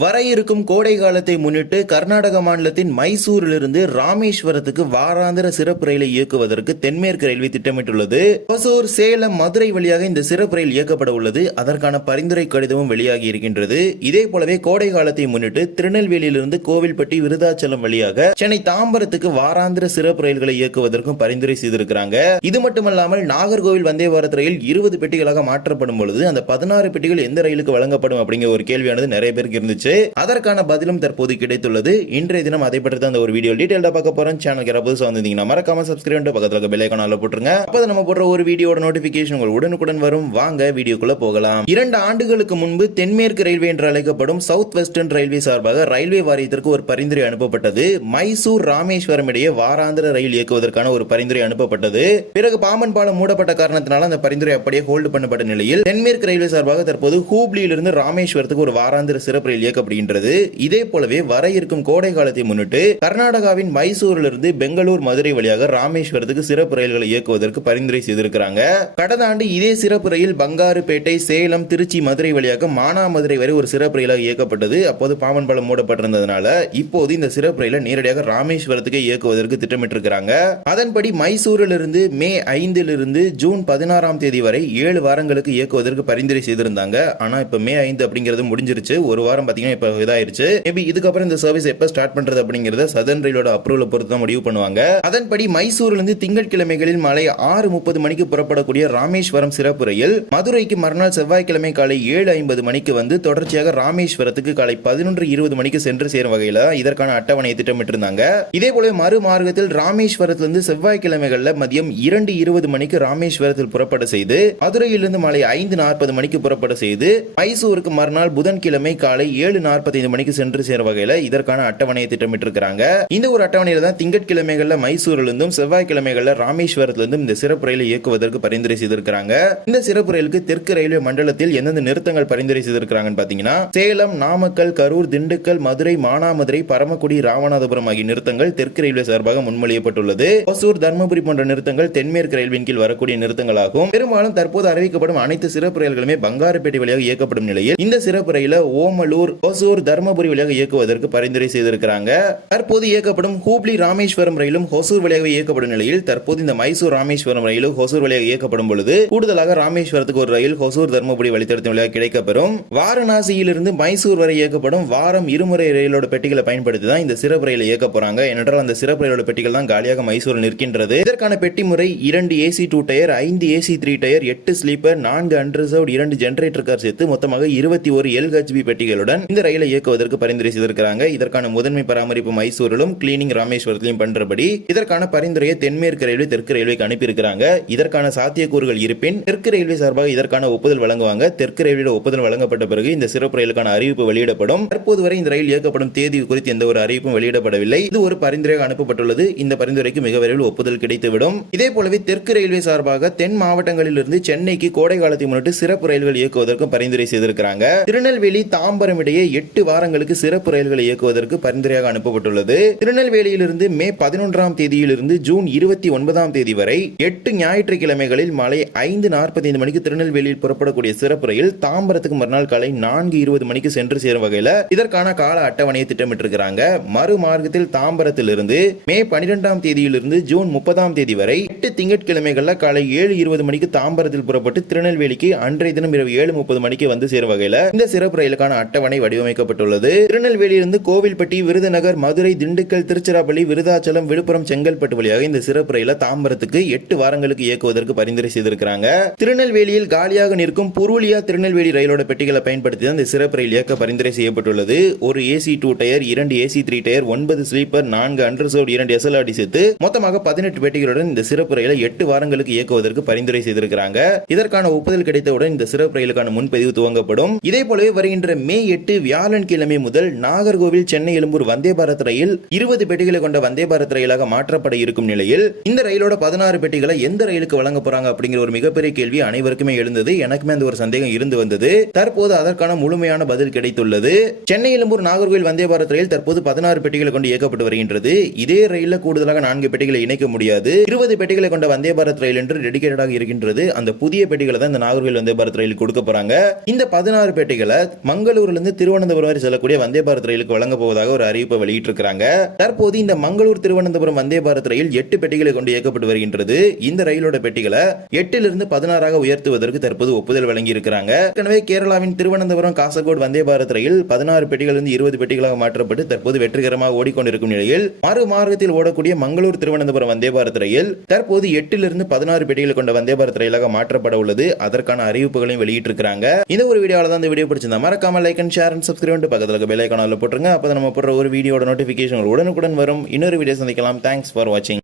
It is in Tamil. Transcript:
வர இருக்கும் கோடை காலத்தை முன்னிட்டு கர்நாடக மாநிலத்தின் மைசூரிலிருந்து ராமேஸ்வரத்துக்கு வாராந்திர சிறப்பு ரயிலை இயக்குவதற்கு தென்மேற்கு ரயில்வே திட்டமிட்டுள்ளது. ஒசூர் சேலம் மதுரை வழியாக இந்த சிறப்பு ரயில் இயக்கப்பட உள்ளது. அதற்கான பரிந்துரை கடிதமும் வெளியாகி இருக்கின்றது. இதே போலவே கோடை காலத்தை முன்னிட்டு திருநெல்வேலியிலிருந்து கோவில்பட்டி விருதாச்சலம் வழியாக சென்னை தாம்பரத்துக்கு வாராந்திர சிறப்பு ரயில்களை இயக்குவதற்கும் பரிந்துரை செய்திருக்கிறாங்க. இது மட்டுமல்லாமல் நாகர்கோவில் வந்தே பாரத் ரயில் இருபது பெட்டிகளாக மாற்றப்படும் பொழுது அந்த பதினாறு பெட்டிகள் எந்த ரயிலுக்கு வழங்கப்படும் அப்படிங்கிற ஒரு கேள்வியானது நிறைய பேருக்கு இருந்துச்சு. அதற்கான பதிலும் தற்போது கிடைத்துள்ளது. இன்றைய தினம் அதை பற்றி தான் அந்த ஒரு வீடியோ டீடைல்டா பார்க்க போறோம் சேனலுக்கு யாராவது புதுசாக வந்திருந்தீங்கன்னா மறக்காம சப்ஸ்கிரைப் பண்ணிட்டு பக்கத்தில் இருக்க பெல் ஐகான் போட்டுருங்க. அப்போ நம்ம போடுற ஒரு வீடியோட நோட்டிபிகேஷன் உங்கள் உடனுக்குடன் வரும். வாங்க வீடியோக்குள்ள போகலாம். இரண்டு ஆண்டுகளுக்கு முன்பு தென்மேற்கு ரயில்வே என்று அழைக்கப்படும் சவுத் வெஸ்டர்ன் ரயில்வே சார்பாக ரயில்வே வாரியத்திற்கு ஒரு பரிந்துரை அனுப்பப்பட்டது. மைசூர் ராமேஸ்வரம் இடையே வாராந்திர ரயில் இயக்குவதற்கான ஒரு பரிந்துரை அனுப்பப்பட்டது. பிறகு பாம்பன் பாலம் மூடப்பட்ட காரணத்தினால அந்த பரிந்துரை அப்படியே ஹோல்டு பண்ணப்பட்ட நிலையில் தென்மேற்கு ரயில்வே சார்பாக தற்போது ஹூப்ளியிலிருந்து ராமேஸ்வரத்துக்கு ஒரு வாராந்திர சிறப்பு ரயில் இயக்கப்படுகின்றது இதே போலவே வர இருக்கும் கோடை காலத்தை முன்னிட்டு கர்நாடகாவின் மைசூரிலிருந்து பெங்களூர் மதுரை வழியாக ராமேஸ்வரத்துக்கு சிறப்பு ரயில்களை இயக்குவதற்கு பரிந்துரை செய்திருக்கிறாங்க. கடந்த ஆண்டு இதே சிறப்பு ரயில் பங்காருப்பேட்டை சேலம் திருச்சி மதுரை வழியாக மானாமதுரை வரை ஒரு சிறப்பு ரயிலாக இயக்கப்பட்டது. அப்போது பாமன் பாலம் மூடப்பட்டிருந்ததுனால இப்போது இந்த சிறப்பு ரயிலை நேரடியாக ராமேஸ்வரத்துக்கு இயக்குவதற்கு திட்டமிட்டிருக்கிறாங்க. அதன்படி மைசூரிலிருந்து மே ஐந்திலிருந்து ஜூன் பதினாறாம் தேதி வரை ஏழு வாரங்களுக்கு இயக்குவதற்கு பரிந்துரை செய்திருந்தாங்க. ஆனா இப்ப மே ஐந்து அப்படிங்கிறது முடிஞ்சிருச்சு. ஒரு வாரம் பாத்தீங்கன்னா இப்ப இதாயிருச்சு மேபி இதுக்கப்புறம் இந்த சர்வீஸ் எப்ப ஸ்டார்ட் பண்றது அப்படிங்கறத சதன் ரயிலோட அப்ரூவலை பொறுத்து தான் முடிவு பண்ணுவாங்க. அதன்படி மைசூரிலிருந்து திங்கட்கிழமைகளில் மாலை ஆறு முப்பது மணிக்கு புறப்படக்கூடிய ராமேஸ்வரம் சிறப்பு ரயில் மதுரைக்கு மறுநாள் செவ்வாய்க்கிழமை காலை ஏழு ஐம்பது மணிக்கு வந்து தொடர்ச்சியாக ராமேஸ்வரத்துக்கு காலை பதினொன்று இருபது மணிக்கு சென்று சேரும் வகையில இதற்கான அட்டவணையை திட்டமிட்டிருந்தாங்க. இதே போல மறு மார்க்கத்தில் ராமேஸ்வரத்திலிருந்து செவ்வாய்க்கிழமைகள்ல மதியம் இரண்டு இருபது மணிக்கு ராமேஸ்வரத்தில் புறப்பட செய்து மதுரையிலிருந்து மாலை ஐந்து நாற்பது மணிக்கு புறப்பட செய்து மைசூருக்கு மறுநாள் புதன்கிழமை காலை ஏழு ஏழு நாற்பத்தைந்து மணிக்கு சென்று சேர வகையில இதற்கான அட்டவணையை திட்டமிட்டிருக்கிறாங்க. இந்த ஒரு அட்டவணையில தான் திங்கட்கிழமைகள்ல மைசூரிலிருந்தும் செவ்வாய்க்கிழமைகள்ல ராமேஸ்வரத்திலிருந்தும் இந்த சிறப்பு ரயிலை இயக்குவதற்கு பரிந்துரை செய்திருக்கிறாங்க. இந்த சிறப்பு ரயிலுக்கு தெற்கு ரயில்வே மண்டலத்தில் எந்தெந்த நிறுத்தங்கள் பரிந்துரை செய்திருக்கிறாங்கன்னு பாத்தீங்கன்னா சேலம் நாமக்கல் கரூர் திண்டுக்கல் மதுரை மானாமதுரை பரமக்குடி ராமநாதபுரம் ஆகிய நிறுத்தங்கள் தெற்கு ரயில்வே சார்பாக முன்மொழியப்பட்டுள்ளது. ஒசூர் தர்மபுரி போன்ற நிறுத்தங்கள் தென்மேற்கு ரயில்வின் கீழ் வரக்கூடிய நிறுத்தங்களாகும். பெரும்பாலும் தற்போது அறிவிக்கப்படும் அனைத்து சிறப்பு ரயில்களுமே பங்காரப்பேட்டை வழியாக இயக்கப்படும் நிலையில் இந்த சிறப்பு ரயில ஓமலூர் ஒசூர் தர்மபுரி வழியாக இயக்குவதற்கு பரிந்துரை செய்திருக்கிறாங்க. தற்போது இயக்கப்படும் ஹூப்ளி ராமேஸ்வரம் ரயிலும் ஹொசூர் வழியாக இயக்கப்படும் நிலையில் தற்போது இந்த மைசூர் ராமேஸ்வரம் ரயிலும் ஹொசூர் வழியாக இயக்கப்படும் பொழுது கூடுதலாக ராமேஸ்வரத்துக்கு ஒரு ரயில் ஹொசூர் தர்மபுரி வழித்தடத்தின் வழியாக கிடைக்கப்பெறும். வாரணாசியிலிருந்து மைசூர் வரை இயக்கப்படும் வாரம் இருமுறை ரயிலோட பெட்டிகளை பயன்படுத்தி தான் இந்த சிறப்பு ரயிலை இயக்க போறாங்க. ஏனென்றால் அந்த சிறப்பு ரயிலோட பெட்டிகள் தான் காலியாக மைசூரில் நிற்கின்றது. இதற்கான பெட்டி முறை இரண்டு ஏசி டூ டயர் ஐந்து ஏசி த்ரீ டயர் எட்டு ஸ்லீப்பர் நான்கு அன்ரிசர்வ்ட் இரண்டு ஜென்ரேட்டர் கார் சேர்த்து மொத்தமாக இருபத்தி ஒரு எல்ஹெச்பி பெட்டிகளுடன் இந்த ரயிலை இயக்குவதற்கு பரிந்துரை செய்திருக்கிறாங்க. இதற்கான முதன்மை பராமரிப்பு மைசூரிலும் கிளீனிங் ராமேஸ்வரத்திலும் பண்றபடி இதற்கான பரிந்துரையை தென்மேற்கு ரயில்வே தெற்கு ரயில்வேக்கு அனுப்பியிருக்கிறாங்க. இதற்கான சாத்தியக்கூறுகள் இருப்பின் தெற்கு ரயில்வே சார்பாக இதற்கான ஒப்புதல் வழங்குவாங்க. தெற்கு ரயில்வே ஒப்புதல் வழங்கப்பட்ட பிறகு இந்த சிறப்பு ரயிலுக்கான அறிவிப்பு வெளியிடப்படும். தற்போது வரை இந்த ரயில் இயக்கப்படும் தேதி குறித்து எந்த ஒரு அறிவிப்பும் வெளியிடப்படவில்லை. இது ஒரு பரிந்துரையாக அனுப்பப்பட்டுள்ளது. இந்த பரிந்துரைக்கு மிக விரைவில் ஒப்புதல் கிடைத்துவிடும். இதே போலவே தெற்கு ரயில்வே சார்பாக தென் மாவட்டங்களிலிருந்து சென்னைக்கு கோடை காலத்தை முன்னிட்டு சிறப்பு ரயில்கள் இயக்குவதற்கும் பரிந்துரை செய்திருக்கிறாங்க. திருநெல்வேலி தாம்பரம் இடையே எட்டு வாரங்களுக்கு சிறப்பு ரயில்களை இயக்குவதற்கு பரிந்துரையாக அனுப்பப்பட்டுள்ளது. திருநெல்வேலியிலிருந்து மே பதினொன்றாம் தேதியிலிருந்து ஜூன் இருபத்தி ஒன்பதாம் தேதி வரை எட்டு ஞாயிற்றுக்கிழமைகளில் மாலை ஐந்து நாற்பத்தைந்து மணிக்கு திருநெல்வேலியில் புறப்படக்கூடிய சிறப்பு ரயில் தாம்பரத்துக்கு மறுநாள் காலை நான்கு இருபது மணிக்கு சென்று சேரும் வகையில இதற்கான கால அட்டவணையை திட்டமிட்டிருக்கிறாங்க. மறு மார்க்கத்தில் தாம்பரத்திலிருந்து மே பனிரெண்டாம் தேதியிலிருந்து ஜூன் முப்பதாம் தேதி வரை எட்டு திங்கட்கிழமைகளில் காலை ஏழு இருபது மணிக்கு தாம்பரத்தில் புறப்பட்டு திருநெல்வேலிக்கு அன்றைய தினம் இரவு ஏழு முப்பது மணிக்கு வந்து சேரும் வகையில் இந்த சிறப்பு ரயிலுக்கான அட்டவணை வடிவமைக்கப்பட்டுள்ளது. திருநெல்வேலியிலிருந்து கோவில்பட்டி விருதுநகர் மதுரை திண்டுக்கல் திருச்சிராப்பள்ளி விருதாச்சலம் விழுப்புரம் செங்கல்பட்டு வழியாக இந்த சிறப்பு ரயில தாம்பரத்துக்கு எட்டு வாரங்களுக்கு இயக்குவதற்கு பரிந்துரை செய்திருக்கிறாங்க. திருநெல்வேலியில் காலியாக நிற்கும் புருளியா திருநெல்வேலி ரயிலோட பெட்டிகளை பயன்படுத்தி தான் இந்த சிறப்பு ரயில் இயக்க பரிந்துரை செய்யப்பட்டுள்ளது. ஒரு ஏசி டூ டயர் இரண்டு ஏசி த்ரீ டயர் ஒன்பது ஸ்லீப்பர் நான்கு அண்டர்சோட் இரண்டு எஸ்எல்ஆர்டி சேர்த்து மொத்தமாக பதினெட்டு பெட்டிகளுடன் இந்த சிறப்பு ரயிலை எட்டு வாரங்களுக்கு இயக்குவதற்கு பரிந்துரை செய்திருக்கிறாங்க. இதற்கான ஒப்புதல் கிடைத்தவுடன் இந்த சிறப்பு ரயிலுக்கான முன்பதிவு துவங்கப்படும். இதே போலவே வருகின்ற மே எட்டு வியாழன் கிழமை முதல் நாகர்கோவில் சென்னை எழும்பூர் வந்தே பாரத் ரயில் இருபது பெட்டிகளை கொண்ட வந்தே பாரத் ரயிலாக மாற்றப்பட இருக்கும் நிலையில் இந்த ரயிலோட பதினாறு பெட்டிகளை எந்த ரயிலுக்கு வழங்க போறாங்க அப்படிங்கிற ஒரு மிகப்பெரிய கேள்வி அனைவருக்குமே எழுந்தது. எனக்குமே அந்த ஒரு சந்தேகம் இருந்து வந்தது. தற்போது அதற்கான முழுமையான பதில் கிடைத்துள்ளது. சென்னை எழும்பூர் நாகர்கோவில் வந்தே பாரத் ரயில் தற்போது பதினாறு பெட்டிகளை கொண்டு இயக்கப்பட்டு வருகின்றது. இதே ரயில கூடுதலாக நான்கு பெட்டிகளை இணைக்க முடியாது. இருபது பெட்டிகளை கொண்ட வந்தே பாரத் ரயில் என்று டெடிகேட்டடாக இருக்கின்றது. அந்த புதிய பெட்டிகளை தான் இந்த நாகர்கோவில் வந்தே பாரத் ரயில் கொடுக்க போறாங்க. இந்த பதினாறு பெட்டிகளை மங்களூர்ல இருந்து திருவனந்தபுரம் வரை செல்லக்கூடிய வந்தே பாரத் ரயிலுக்கு வழங்க போவதாக ஒரு அறிவிப்பை வெளியிட்டிருக்கிறாங்க. தற்போது இந்த மங்களூர் திருவனந்தபுரம் வந்தே பாரத் ரயில் எட்டு பெட்டிகளை கொண்டு இயக்கப்பட்டு வருகின்றது. இந்த ரயிலோட பெட்டிகளை எட்டிலிருந்து பதினாறாக உயர்த்துவதற்கு தற்போது ஒப்புதல் வழங்கி இருக்கிறாங்க ஏற்கனவே கேரளாவின் திருவனந்தபுரம் காசர்கோடு வந்தே பாரத் ரயில் பதினாறு பெட்டிகளிலிருந்து இருபது பெட்டிகளாக மாற்றப்பட்டு தற்போது வெற்றிகரமாக ஓடிக்கொண்டிருக்கும் நிலையில் மறு மார்க்கத்தில் ஓடக்கூடிய மங்களூர் திருவனந்தபுரம் வந்தே பாரத் ரயில் தற்போது எட்டிலிருந்து பதினாறு பெட்டிகளை கொண்ட வந்தே பாரத் ரயிலாக மாற்றப்பட உள்ளது. அதற்கான அறிவிப்புகளையும் வெளியிட்டிருக்கிறாங்க. இந்த ஒரு வீடியோவில் தான் இந்த வீடியோ பிடிச்சிருந்தா மறக்காம like and share and subscribe பக்கத்தில் இருக்க பெல் ஐக்கானில் போட்டுருங்க. அப்போ நம்ம போடுற ஒரு வீடியோட நோட்டிஃபிகேஷன் உடனுக்குடன் வரும். இன்னொரு வீடியோ சந்திக்கலாம். தேங்க்ஸ் ஃபார் வாட்சிங்